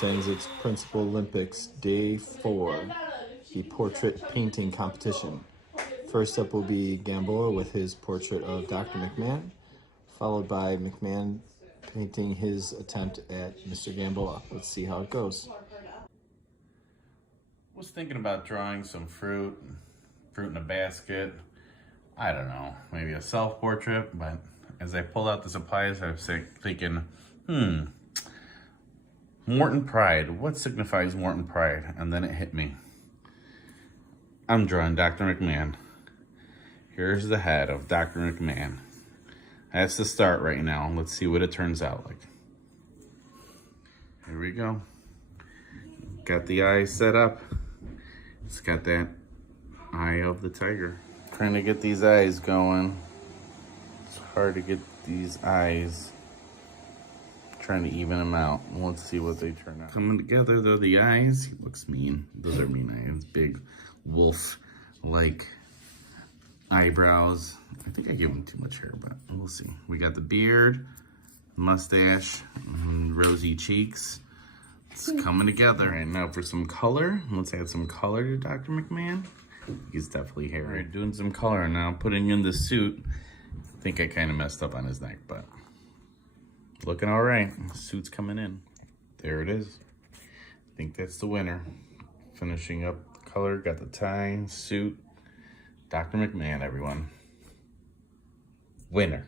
Mustangs, it's Principal Olympics, Day 4, the portrait painting competition. First up will be Gamboa with his portrait of Dr. McMahon, followed by McMahon painting his attempt at Mr. Gamboa. Let's see how it goes. Was thinking about drawing some fruit in a basket. I don't know, maybe a self-portrait, but as I pulled out the supplies, I was thinking, Morton Pride, what signifies Morton Pride? And then it hit me. I'm drawing Dr. McMahon. Here's the head of Dr. McMahon. That's the start right now. Let's see what it turns out like. Here we go. Got the eyes set up. It's got that eye of the tiger. Trying to get these eyes going. It's hard to get these eyes. Trying to even them out. Let's see what they turn out. Coming together though, the eyes. He looks mean. Those are mean eyes. Big wolf-like eyebrows. I think I gave him too much hair, but we'll see. We got the beard, mustache, and rosy cheeks. It's coming together. All right, now for some color. Let's add some color to Dr. McMahon. He's definitely hairy. All right, doing some color now, putting in the suit. I think I kind of messed up on his neck, but looking all right. Suit's coming in. There it is. I think that's the winner. Finishing up the color, got the tie, suit. Dr. McMahon, everyone. Winner.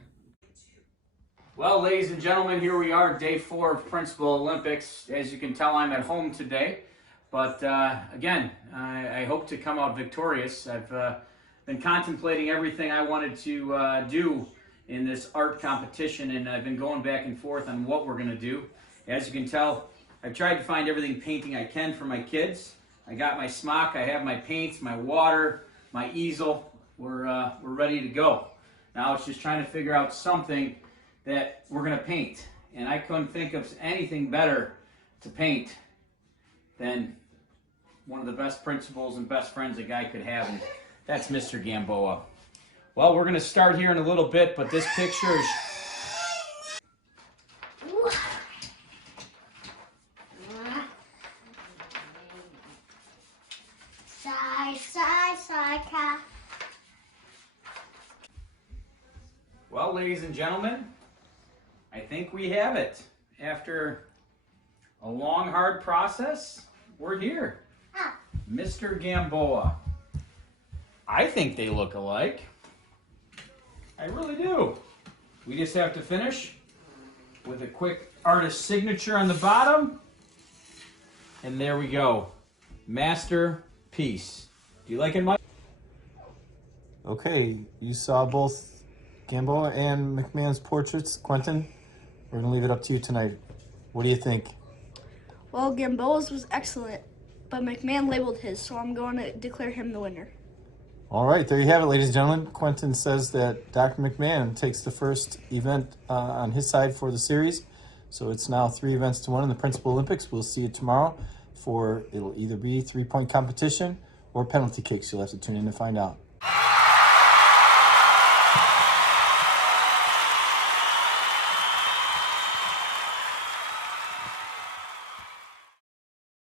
Well, ladies and gentlemen, here we are, day 4 of Principal Olympics. As you can tell, I'm at home today. But again, I hope to come out victorious. I've been contemplating everything I wanted to do in this art competition, and I've been going back and forth on what we're going to do. As you can tell, I've tried to find everything painting I can for my kids. I got my smock, I have my paints, my water, my easel. We're ready to go. Now it's just trying to figure out something that we're going to paint. And I couldn't think of anything better to paint than one of the best principals and best friends a guy could have, and that's Mr. Gamboa. Well, we're going to start here in a little bit, but this picture is... Well, ladies and gentlemen, I think we have it. After a long, hard process, we're here. Mr. Gamboa. I think they look alike. I really do. We just have to finish with a quick artist signature on the bottom. And there we go. Masterpiece. Do you like it, Mike? Okay, you saw both Gamboa and McMahon's portraits. Quentin, we're going to leave it up to you tonight. What do you think? Well, Gamboa's was excellent, but McMahon labeled his, so I'm going to declare him the winner. All right, there you have it, ladies and gentlemen. Quentin says that Dr. McMahon takes the first event on his side for the series. So it's now 3 events to 1 in the Principal Olympics. We'll see you tomorrow for, it'll either be 3-point competition or penalty kicks. You'll have to tune in to find out.